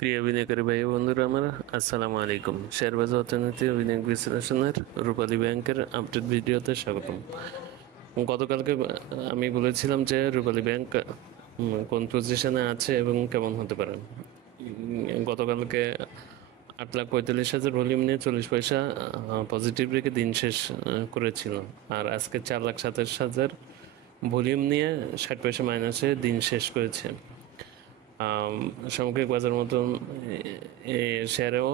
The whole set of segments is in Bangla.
প্রিয় বিনিয়োগকারী ভাই বন্ধুরা আমার আসসালামু আলাইকুম। শেয়ারবাজার অর্থনীতি ও বিনিয়োগ বিশ্লেষণের রূপালী ব্যাংকের আপডেট ভিডিওতে স্বাগতম। গতকালকে আমি বলেছিলাম যে রূপালী ব্যাংক কোন পজিশনে আছে এবং কেমন হতে পারে। গতকালকে 8,45,000 ভলিউম নিয়ে 40 পয়সা পজিটিভ রেখে দিন শেষ করেছিল। আর আজকে 4,27,000 ভলিউম নিয়ে 60 পয়সা মাইনাসে দিন শেষ করেছে। সামগ্রিক বাজার মতন শেয়ারেও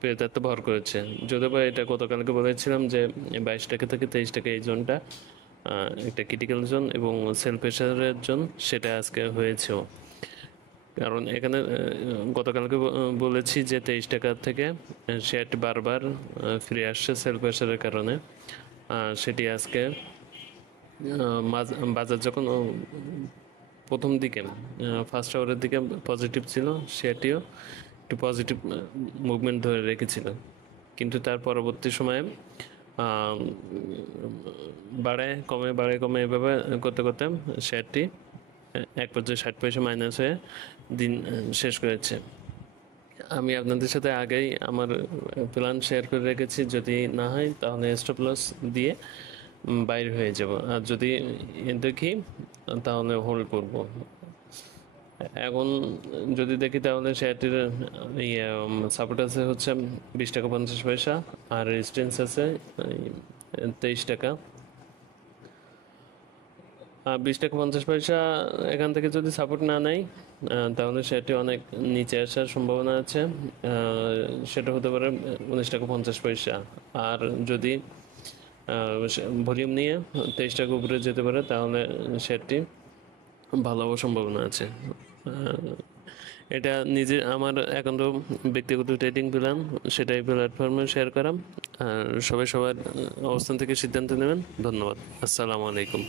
ক্রেতাত্ব ভর করেছে। যদিও বা এটা গতকালকে বলেছিলাম যে 22 টাকা থেকে 23 টাকা এই জোনটা একটা ক্রিটিক্যাল জোন এবং সেল প্রেশারের জোন, সেটা আজকে হয়েছেও। কারণ এখানে গতকালকে বলেছি যে 23 টাকা থেকে শেয়ারটি বারবার ফিরে আসছে সেল প্রেশারের কারণে। সেটি আজকে বাজার যখন প্রথম দিকে ফার্স্ট আওয়ারের দিকে পজিটিভ ছিল, সেটিও একটু পজিটিভ মুভমেন্ট ধরে রেখেছিল, কিন্তু তার পরবর্তী সময়ে বাড়ে কমে এভাবে করতে করতে শেয়ারটি এক পর্যায়ে 60 পয়সা মাইনাস হয়ে দিন শেষ করেছে। আমি আপনাদের সাথে আগেই আমার প্ল্যান শেয়ার করে রেখেছি, যদি না হয় তাহলে স্টপ লস দিয়ে বাইরে হয়ে যাব, আর যদি দেখি তাহলে হোল্ড করব। এখন যদি দেখি তাহলে শেয়ারটির সাপোর্ট আছে হচ্ছে 20 টাকা 50 পয়সা, আর রেজিস্ট্যান্স আছে 23 টাকা। 20 টাকা 50 পয়সা এখান থেকে যদি সাপোর্ট না নেয় তাহলে সেটি অনেক নিচে আসার সম্ভাবনা আছে। সেটা হতে পারে 19 টাকা 50 পয়সা। আর যদি ভলিউম নিয়ে 23 টাকা উপরে যেতে পারে তাহলে সেটি ভালো হওয়ার সম্ভাবনা আছে। এটা আমার একান্ত ব্যক্তিগত ট্রেডিং প্ল্যান, সেটাই প্ল্যাটফর্মে শেয়ার করা। আর সবাই সবার অবস্থান থেকে সিদ্ধান্ত নেবেন। ধন্যবাদ। আসসালামু আলাইকুম।